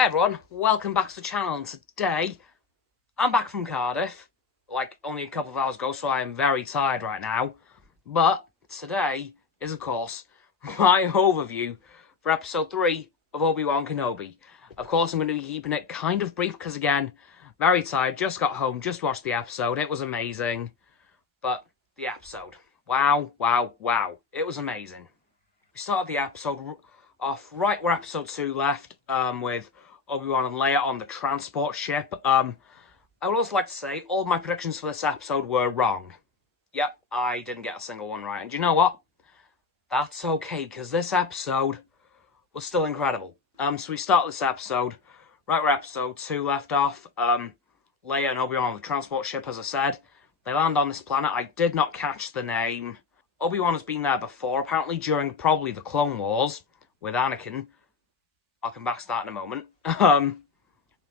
Hey everyone, welcome back to the channel, and today I'm back from Cardiff, like only a couple of hours ago, so I am very tired right now. But today is, of course, my overview for episode 3 of Obi-Wan Kenobi. Of course, I'm going to be keeping it kind of brief because, again, very tired, just got home, just watched the episode, it was amazing. But the episode, wow, it was amazing. We started the episode off right where episode 2 left, with Obi-Wan and Leia on the transport ship. I would also like to say all my predictions for this episode were wrong. Yep, I didn't get a single one right. And you know what? That's okay, because this episode was still incredible. So we start this episode right where episode 2 left off. Leia and Obi-Wan on the transport ship, as I said. They land on this planet. I did not catch the name. Obi-Wan has been there before, apparently during probably the Clone Wars with Anakin. I'll come back to that in a moment.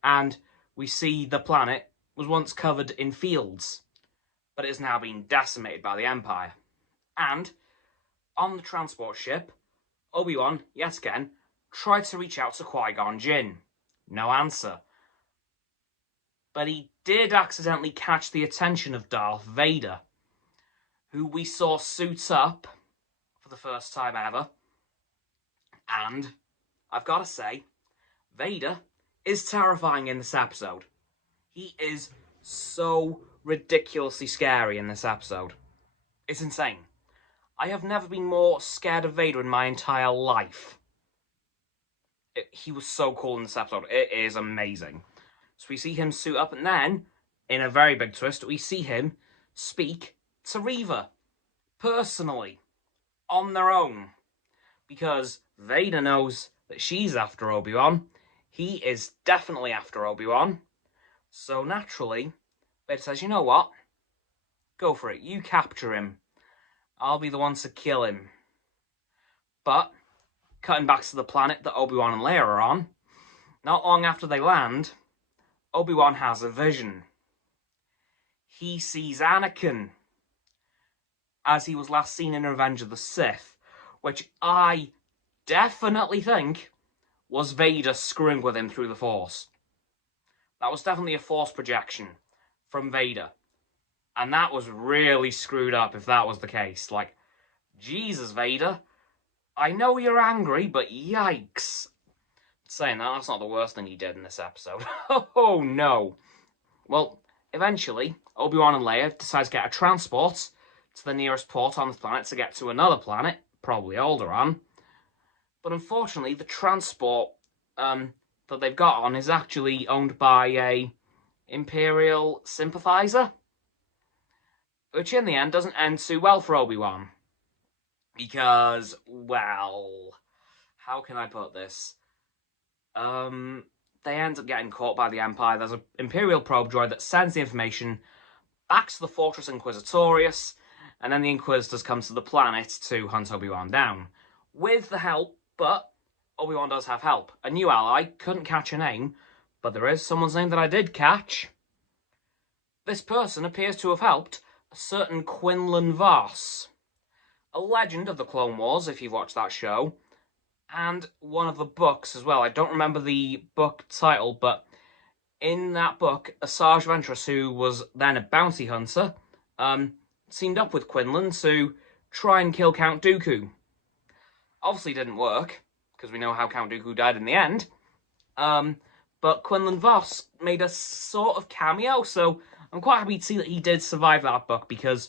And we see the planet was once covered in fields, but it has now been decimated by the Empire. And on the transport ship, Obi-Wan, yet again, tried to reach out to Qui-Gon Jinn. No answer. But he did accidentally catch the attention of Darth Vader, who we saw suit up for the first time ever. And I've got to say, Vader is terrifying in this episode. He is so ridiculously scary in this episode. It's insane. I have never been more scared of Vader in my entire life. He was so cool in this episode. It is amazing. So we see him suit up, and then, in a very big twist, we see him speak to Reva, personally, on their own. Because Vader knows that she's after Obi-Wan. He is definitely after Obi-Wan. So naturally, Vader says, you know what? Go for it. You capture him. I'll be the one to kill him. But, cutting back to the planet that Obi-Wan and Leia are on, not long after they land, Obi-Wan has a vision. He sees Anakin, as he was last seen in Revenge of the Sith, which I definitely think was Vader screwing with him through the Force. That was definitely a Force projection from Vader. And that was really screwed up if that was the case. Like, Jesus, Vader, I know you're angry, but yikes. Saying that, that's not the worst thing he did in this episode. Oh, no. Well, eventually, Obi-Wan and Leia decide to get a transport to the nearest port on this planet to get to another planet, probably Alderaan. But unfortunately, the transport that they've got on is actually owned by a Imperial sympathizer, which in the end doesn't end too well for Obi-Wan. Because, well, how can I put this? They end up getting caught by the Empire. There's an Imperial probe droid that sends the information back to the Fortress Inquisitorius, and then the Inquisitors come to the planet to hunt Obi-Wan down. With the help, but Obi-Wan does have help. A new ally, couldn't catch a name, but there is someone's name that I did catch. This person appears to have helped a certain Quinlan Vos, a legend of the Clone Wars, if you've watched that show, and one of the books as well. I don't remember the book title, but in that book, Asajj Ventress, who was then a bounty hunter, teamed up with Quinlan to try and kill Count Dooku. Obviously didn't work, because we know how Count Dooku died in the end. But Quinlan Vos made a sort of cameo, so I'm quite happy to see that he did survive that book, because,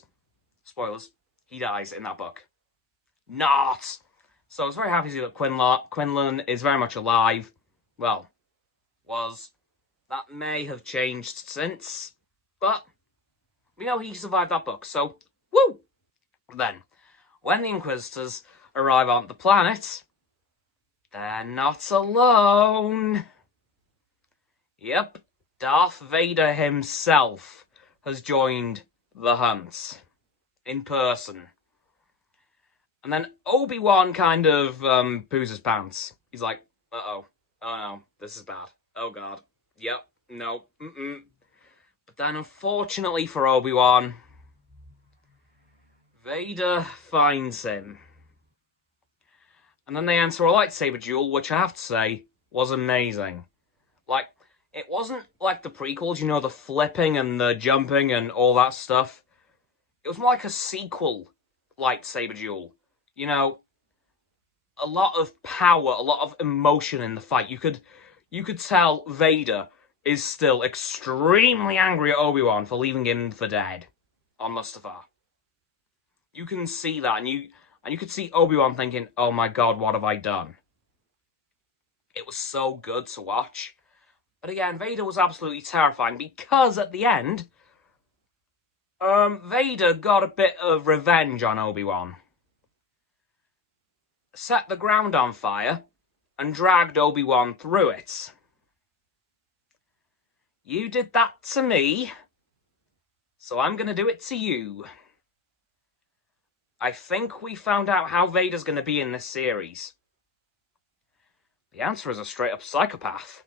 spoilers, he dies in that book. Not! So I was very happy to see that Quinlan is very much alive. Well, was. That may have changed since, but we know he survived that book, so woo! Then, when the Inquisitors arrive on the planet, they're not alone. Yep, Darth Vader himself has joined the hunt in person. And then Obi-Wan kind of poos his pants. He's like, uh-oh, oh no, this is bad. Oh god, yep, no, But then unfortunately for Obi-Wan, Vader finds him. And then they enter a lightsaber duel, which I have to say was amazing. Like, it wasn't like the prequels, you know, the flipping and the jumping and all that stuff. It was more like a sequel lightsaber duel. You know, a lot of power, a lot of emotion in the fight. You could tell Vader is still extremely angry at Obi-Wan for leaving him for dead on Mustafar. You can see that, and you could see Obi-Wan thinking, "Oh my God, what have I done?" It was so good to watch. But again, Vader was absolutely terrifying because at the end, Vader got a bit of revenge on Obi-Wan. Set the ground on fire and dragged Obi-Wan through it. You did that to me, so I'm going to do it to you. I think we found out how Vader's going to be in this series. The answer is a straight-up psychopath,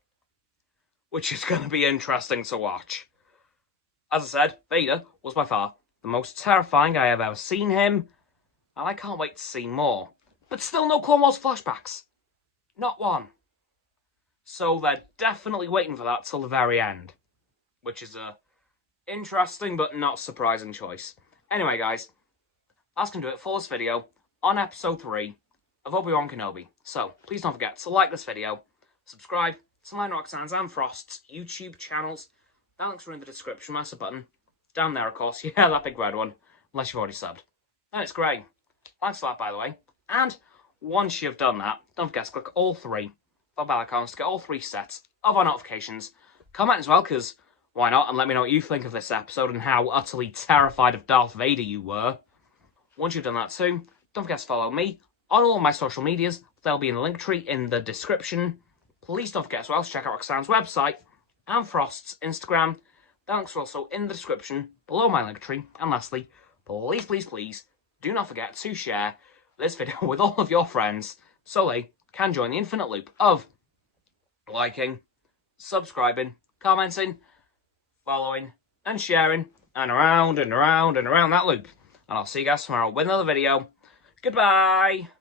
which is going to be interesting to watch. As I said, Vader was by far the most terrifying I have ever seen him, and I can't wait to see more. But still no Clone Wars flashbacks. Not one. So they're definitely waiting for that till the very end, which is a interesting but not surprising choice. Anyway, guys, that's going to do it for this video on episode 3 of Obi-Wan Kenobi. So, please don't forget to like this video, subscribe to my Roxanne's and Frost's YouTube channels. That links are in the description, that's a button. Down there, of course, yeah, that big red one, unless you've already subbed. And it's great. Thanks for that, by the way. And once you've done that, don't forget to click all 3 bell icons to get all 3 sets of our notifications. Comment as well, because why not? And let me know what you think of this episode and how utterly terrified of Darth Vader you were. Once you've done that too, don't forget to follow me on all of my social medias. They'll be in the link tree in the description. Please don't forget as well to check out Roxanne's website and Frost's Instagram. The links are also in the description below my link tree. And lastly, please, please, please, do not forget to share this video with all of your friends so they can join the infinite loop of liking, subscribing, commenting, following, and sharing, and around and around and around that loop. And I'll see you guys tomorrow with another video. Goodbye!